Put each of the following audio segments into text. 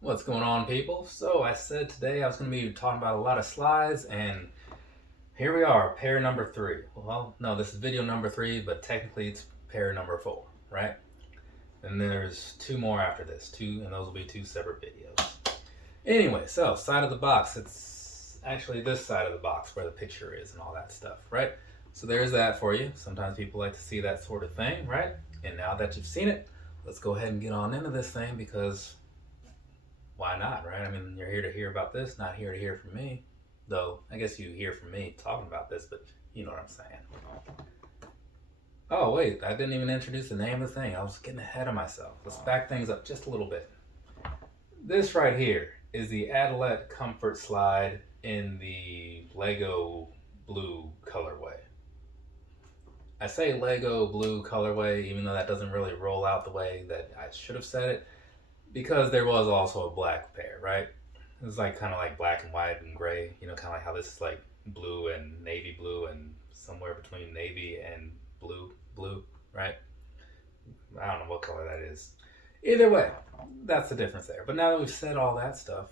What's going on, people? So I said today I was going to be talking about a lot of slides, and here we are, pair number 3. Well, no, this is video number 3, but technically it's pair number 4, right? And there's 2 more after this, and those will be 2 separate videos. Anyway, so side of the box, it's actually this side of the box where the picture is and all that stuff, right? So there's that for you. Sometimes people like to see that sort of thing, right? And now that you've seen it, let's go ahead and get on into this thing because why not, right? I mean, you're here to hear about this, not here to hear from me. Though, I guess you hear from me talking about this, but you know what I'm saying. Oh, wait, I didn't even introduce the name of the thing. I was getting ahead of myself. Let's back things up just a little bit. This right here is the Adilette Comfort Slide in the Lego blue colorway. I say Lego blue colorway, even though that doesn't really roll out the way that I should have said it, because there was also a black pair, right? It was like kind of like black and white and gray, you know, kind of like how this is like blue and navy blue and somewhere between navy and blue, right? I don't know what color that is. Either way, that's the difference there. But now that we've said all that stuff,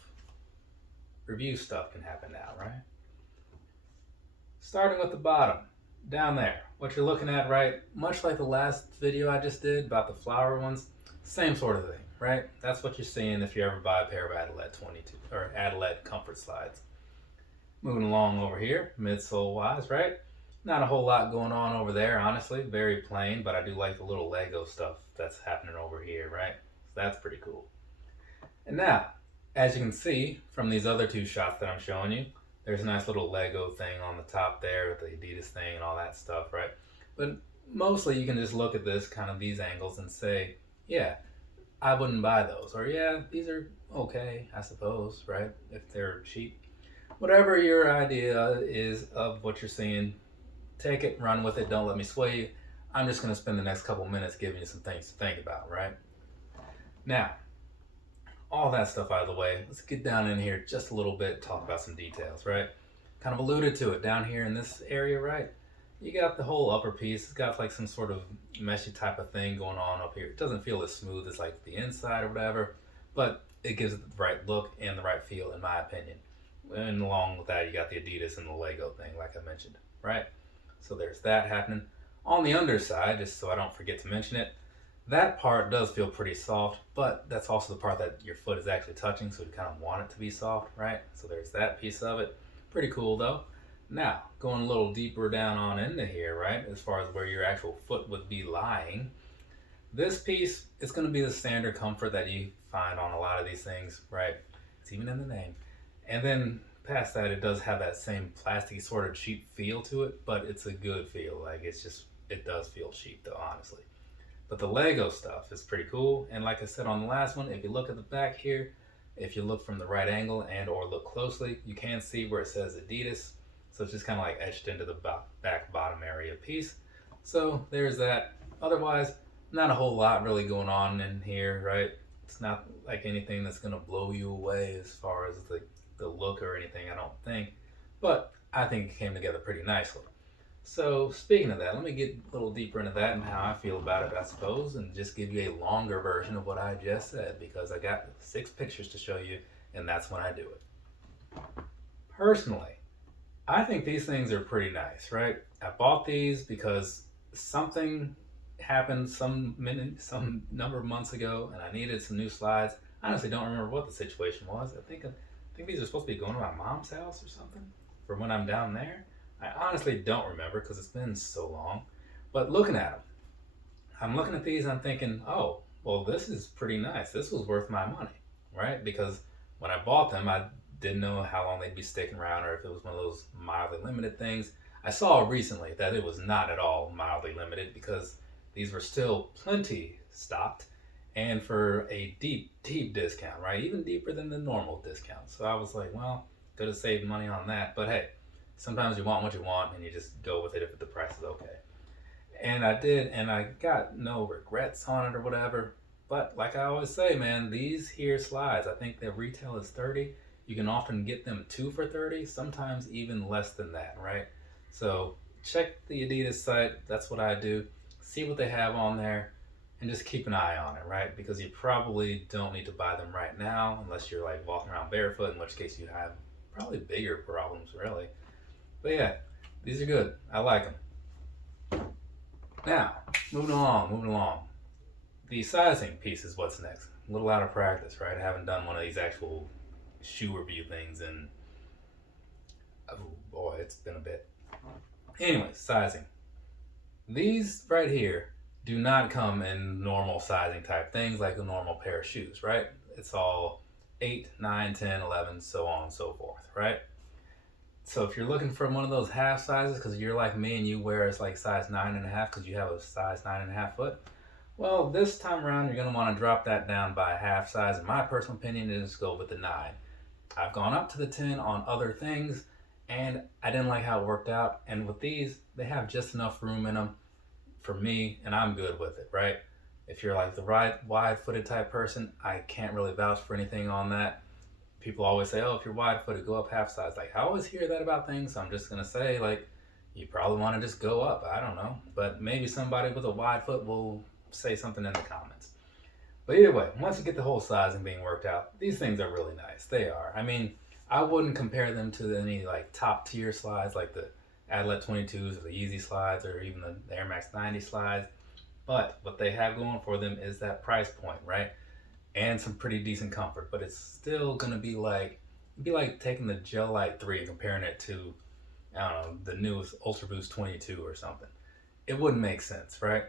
review stuff can happen now, right? Starting with the bottom, down there, what you're looking at, right? Much like the last video I just did about the flower ones, same sort of thing, right? That's what you're seeing if you ever buy a pair of Adilette 22 or Adilette Comfort Slides. Moving along over here, midsole wise, right? Not a whole lot going on over there, honestly. Very plain, but I do like the little Lego stuff that's happening over here, right? So that's pretty cool. And now, as you can see from these other 2 shots that I'm showing you, there's a nice little Lego thing on the top there with the Adidas thing and all that stuff, right? But mostly you can just look at this, kind of these angles, and say, yeah, I wouldn't buy those. Or yeah, these are okay, I suppose, right? If they're cheap. Whatever your idea is of what you're seeing, take it, run with it, don't let me sway you. I'm just going to spend the next couple minutes giving you some things to think about, right? Now, all that stuff out of the way, let's get down in here just a little bit, talk about some details, right? Kind of alluded to it down here in this area, right? You got the whole upper piece. It's got like some sort of meshy type of thing going on up here. It doesn't feel as smooth as like the inside or whatever, but it gives it the right look and the right feel, in my opinion. And along with that, you got the Adidas and the Lego thing, like I mentioned, right? So there's that happening. On the underside, just so I don't forget to mention it, that part does feel pretty soft, but that's also the part that your foot is actually touching, so you kind of want it to be soft, right? So there's that piece of it. Pretty cool though. Now, going a little deeper down on into here, right, as far as where your actual foot would be lying, this piece is going to be the standard comfort that you find on a lot of these things, right? It's even in the name. And then past that, it does have that same plasticky sort of cheap feel to it, but it's a good feel. Like it does feel cheap though, honestly. But the Lego stuff is pretty cool. And like I said on the last one, if you look at the back here, if you look from the right angle and or look closely, you can see where it says Adidas. So it's just kind of like etched into the back bottom area piece. So there's that. Otherwise, not a whole lot really going on in here, right? It's not like anything that's going to blow you away as far as the look or anything, I don't think. But I think it came together pretty nicely. So speaking of that, let me get a little deeper into that and how I feel about it, I suppose, and just give you a longer version of what I just said because I got 6 pictures to show you, and that's when I do it. Personally, I think these things are pretty nice, right? I bought these because something happened some number of months ago, and I needed some new slides. I honestly don't remember what the situation was. I think these are supposed to be going to my mom's house or something for when I'm down there. I honestly don't remember because it's been so long. But looking at them, I'm looking at these and I'm thinking, oh, well, this is pretty nice. This was worth my money, right? Because when I bought them, I didn't know how long they'd be sticking around or if it was one of those mildly limited things. I saw recently that it was not at all mildly limited because these were still plenty stocked and for a deep discount, right? Even deeper than the normal discount. So I was like, well, could have saved money on that. But hey, sometimes you want what you want and you just go with it if the price is okay. And I did, and I got no regrets on it or whatever. But like I always say, man, these here slides, I think their retail is 30. You can often get them 2 for 30, sometimes even less than that, right? So check the Adidas site. That's what I do. See what they have on there. and just keep an eye on it, right? Because you probably don't need to buy them right now unless you're like walking around barefoot, in which case you have probably bigger problems, really. But yeah, these are good. I like them. Now, moving along. The sizing piece is what's next. A little out of practice, right? I haven't done one of these actual shoe review things in, oh boy, it's been a bit. Anyways, sizing. These right here do not come in normal sizing type things like a normal pair of shoes, right? It's all 8, 9, 10, 11, so on and so forth, right? So if you're looking for one of those half sizes because you're like me and you wear it's like size 9.5 because you have a size 9.5 foot, well, this time around you're going to want to drop that down by a half size. In my personal opinion, is go with the 9. I've gone up to the 10 on other things and I didn't like how it worked out. And with these, they have just enough room in them for me and I'm good with it, right? If you're like the wide-footed type person, I can't really vouch for anything on that. People always say, oh, if you're wide-footed, go up half size. Like, I always hear that about things, so I'm just going to say, like, you probably want to just go up. I don't know. But maybe somebody with a wide foot will say something in the comments. But either way, once you get the whole sizing being worked out, these things are really nice. They are. I mean, I wouldn't compare them to any, like, top-tier slides, like the Adilette 22s or the Yeezy slides or even the Air Max 90 slides. But what they have going for them is that price point, right? And some pretty decent comfort, but it's still gonna be like taking the Gel Light 3 and comparing it to, I don't know, the newest Ultra Boost 22 or something. It wouldn't make sense, right?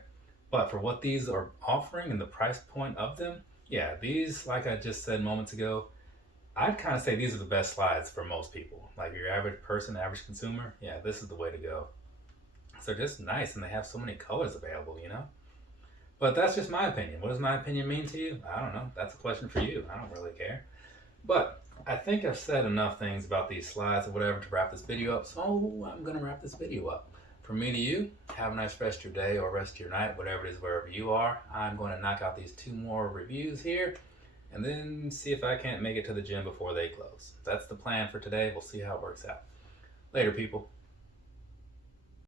But for what these are offering and the price point of them, yeah, these, like I just said moments ago, I'd kind of say these are the best slides for most people. Like your average person, average consumer, yeah, this is the way to go. So they're just nice and they have so many colors available, you know? But that's just my opinion. What does my opinion mean to you? I don't know. That's a question for you. I don't really care. But I think I've said enough things about these slides or whatever to wrap this video up. So I'm going to wrap this video up. From me to you, have a nice rest of your day or rest of your night, whatever it is, wherever you are. I'm going to knock out these 2 more reviews here and then see if I can't make it to the gym before they close. That's the plan for today. We'll see how it works out. Later, people.